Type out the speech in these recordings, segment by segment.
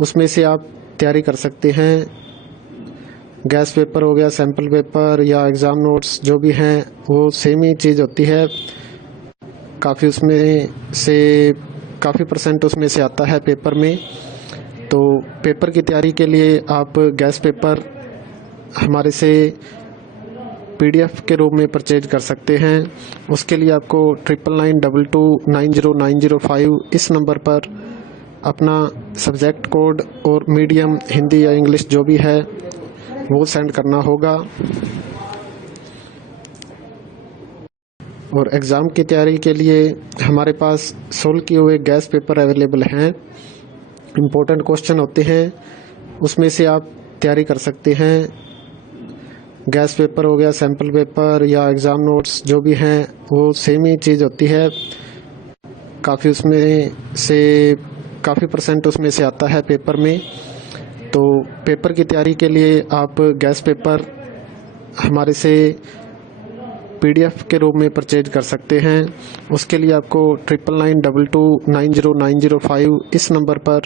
उसमें से आप तैयारी कर सकते हैं। गैस पेपर हो गया, सैम्पल पेपर या एग्ज़ाम नोट्स जो भी हैं वो सेम ही चीज़ होती है। काफ़ी उसमें से काफ़ी परसेंट उसमें से आता है पेपर में। तो पेपर की तैयारी के लिए आप गैस पेपर हमारे से PDF के रूप में परचेज कर सकते हैं। उसके लिए आपको 9992290905 इस नंबर पर अपना सब्जेक्ट कोड और मीडियम हिंदी या इंग्लिश जो भी है वो सेंड करना होगा। और एग्ज़ाम की तैयारी के लिए हमारे पास सोल्व किए हुए गैस पेपर अवेलेबल हैं। इम्पोर्टेंट क्वेश्चन होते हैं, उसमें से आप तैयारी कर सकते हैं। गैस पेपर हो गया, सैम्पल पेपर या एग्ज़ाम नोट्स जो भी हैं वो सेम ही चीज़ होती है। काफ़ी उसमें से काफ़ी परसेंट उसमें से आता है पेपर में। तो पेपर की तैयारी के लिए आप गैस पेपर हमारे से PDF के रूप में परचेज कर सकते हैं। उसके लिए आपको 9992290905 इस नंबर पर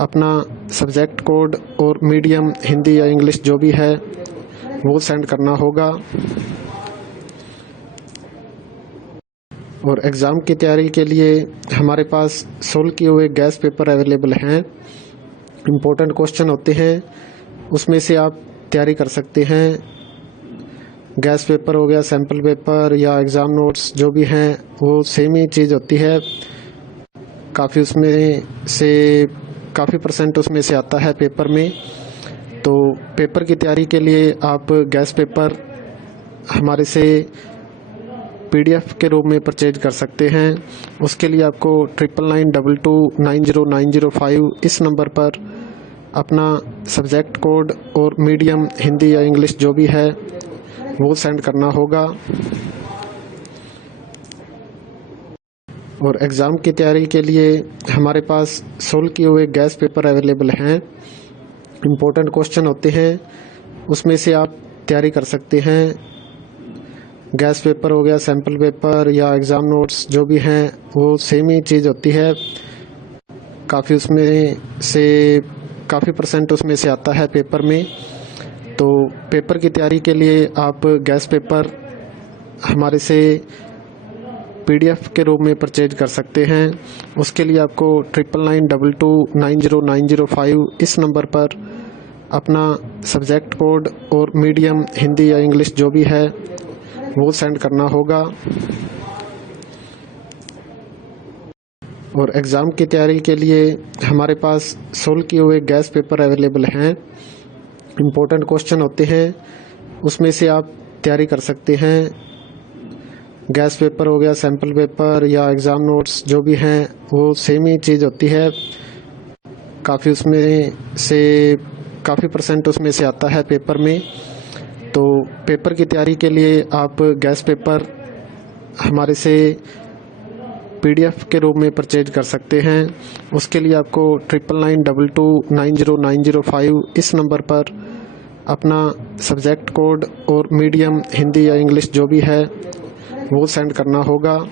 अपना सब्जेक्ट कोड और मीडियम हिंदी या इंग्लिश जो भी है वो सेंड करना होगा। और एग्ज़ाम की तैयारी के लिए हमारे पास सोल्व किए हुए गैस पेपर अवेलेबल हैं। इम्पोर्टेंट क्वेश्चन होते हैं, उसमें से आप तैयारी कर सकते हैं। गैस पेपर हो गया, सैम्पल पेपर या एग्ज़ाम नोट्स जो भी हैं वो सेम ही चीज़ होती है। काफ़ी उसमें से काफ़ी परसेंट उसमें से आता है पेपर में। तो पेपर की तैयारी के लिए आप गैस पेपर हमारे से PDF के रूप में परचेज कर सकते हैं। उसके लिए आपको 9992290905 इस नंबर पर अपना सब्जेक्ट कोड और मीडियम हिंदी या इंग्लिश जो भी है वो सेंड करना होगा। और एग्ज़ाम की तैयारी के लिए हमारे पास सोल्व किए हुए गैस पेपर अवेलेबल हैं। इम्पोर्टेंट क्वेश्चन होते हैं, उसमें से आप तैयारी कर सकते हैं। गैस पेपर हो गया, सैम्पल पेपर या एग्ज़ाम नोट्स जो भी हैं वो सेम ही चीज़ होती है। काफ़ी उसमें से काफ़ी परसेंट उसमें से आता है पेपर में। तो पेपर की तैयारी के लिए आप गैस पेपर हमारे से PDF के रूप में परचेज कर सकते हैं। उसके लिए आपको 9992290905 इस नंबर पर अपना सब्जेक्ट कोड और मीडियम हिंदी या इंग्लिश जो भी है वो सेंड करना होगा। और एग्ज़ाम की तैयारी के लिए हमारे पास सोल्व किए हुए गैस पेपर अवेलेबल हैं। इम्पोर्टेंट क्वेश्चन होते हैं, उसमें से आप तैयारी कर सकते हैं। गैस पेपर हो गया, सैम्पल पेपर या एग्ज़ाम नोट्स जो भी हैं वो सेम ही चीज़ होती है। काफ़ी उसमें से काफ़ी परसेंट उसमें से आता है पेपर में। तो पेपर की तैयारी के लिए आप गैस पेपर हमारे से PDF के रूप में परचेज कर सकते हैं। उसके लिए आपको 9992290905 इस नंबर पर अपना सब्जेक्ट कोड और मीडियम हिंदी या इंग्लिश जो भी है वो सेंड करना होगा।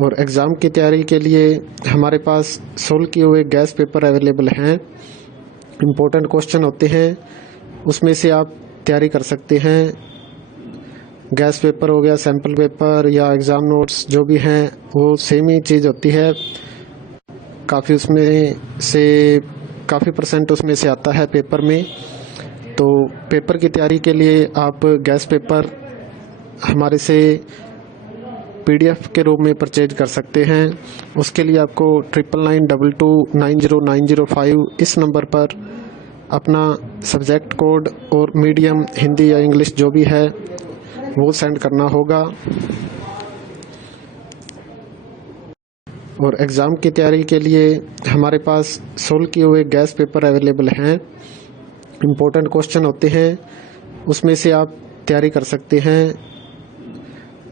और एग्ज़ाम की तैयारी के लिए हमारे पास सोल्व किए हुए गैस पेपर अवेलेबल हैं। इम्पोर्टेंट क्वेश्चन होते हैं, उसमें से आप तैयारी कर सकते हैं। गैस पेपर हो गया, सैम्पल पेपर या एग्ज़ाम नोट्स जो भी हैं वो सेम ही चीज़ होती है। काफ़ी उसमें से काफ़ी परसेंट उसमें से आता है पेपर में। तो पेपर की तैयारी के लिए आप गैस पेपर हमारे से PDF के रूप में परचेज कर सकते हैं। उसके लिए आपको 9992290905 इस नंबर पर अपना सब्जेक्ट कोड और मीडियम हिंदी या इंग्लिश जो भी है वो सेंड करना होगा। और एग्ज़ाम की तैयारी के लिए हमारे पास सोल्व किए हुए गैस पेपर अवेलेबल हैं। इम्पोर्टेंट क्वेश्चन होते हैं, उसमें से आप तैयारी कर सकते हैं।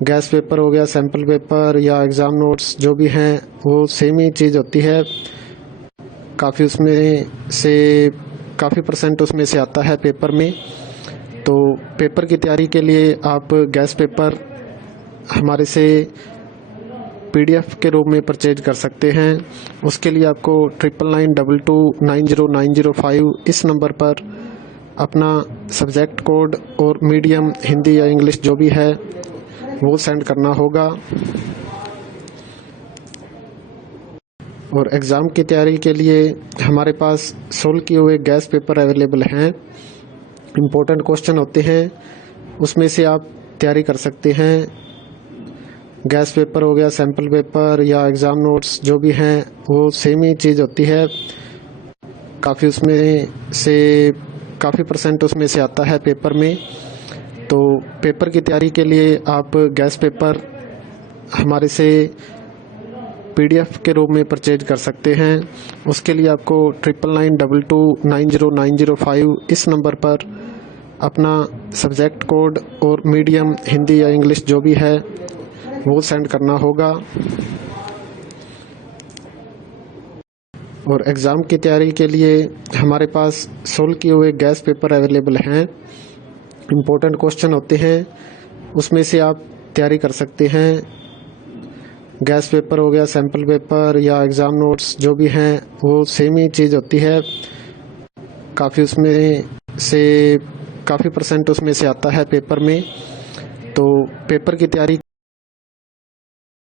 गैस पेपर हो गया, सैम्पल पेपर या एग्ज़ाम नोट्स जो भी हैं वो सेम ही चीज़ होती है। काफ़ी उसमें से काफ़ी परसेंट उसमें से आता है पेपर में। तो पेपर की तैयारी के लिए आप गैस पेपर हमारे से PDF के रूप में परचेज कर सकते हैं। उसके लिए आपको 9992290905 इस नंबर पर अपना सब्जेक्ट कोड और मीडियम हिंदी या इंग्लिश जो भी है वो सेंड करना होगा। और एग्ज़ाम की तैयारी के लिए हमारे पास सोल्व किए हुए गैस पेपर अवेलेबल हैं। इम्पोर्टेंट क्वेश्चन होते हैं, उसमें से आप तैयारी कर सकते हैं। गैस पेपर हो गया, सैम्पल पेपर या एग्ज़ाम नोट्स जो भी हैं वो सेम ही चीज़ होती है। काफ़ी परसेंट उसमें से आता है पेपर में। तो पेपर की तैयारी के लिए आप गैस पेपर हमारे से PDF के रूप में परचेज कर सकते हैं। उसके लिए आपको 9992290905 इस नंबर पर अपना सब्जेक्ट कोड और मीडियम हिंदी या इंग्लिश जो भी है वो सेंड करना होगा। और एग्ज़ाम की तैयारी के लिए हमारे पास सोल्व किए हुए गैस पेपर अवेलेबल हैं। इम्पोर्टेंट क्वेश्चन होते हैं, उसमें से आप तैयारी कर सकते हैं। गैस पेपर हो गया, सैम्पल पेपर या एग्ज़ाम नोट्स जो भी हैं वो सेम ही चीज़ होती है। काफ़ी परसेंट उसमें से आता है पेपर में। तो पेपर की तैयारी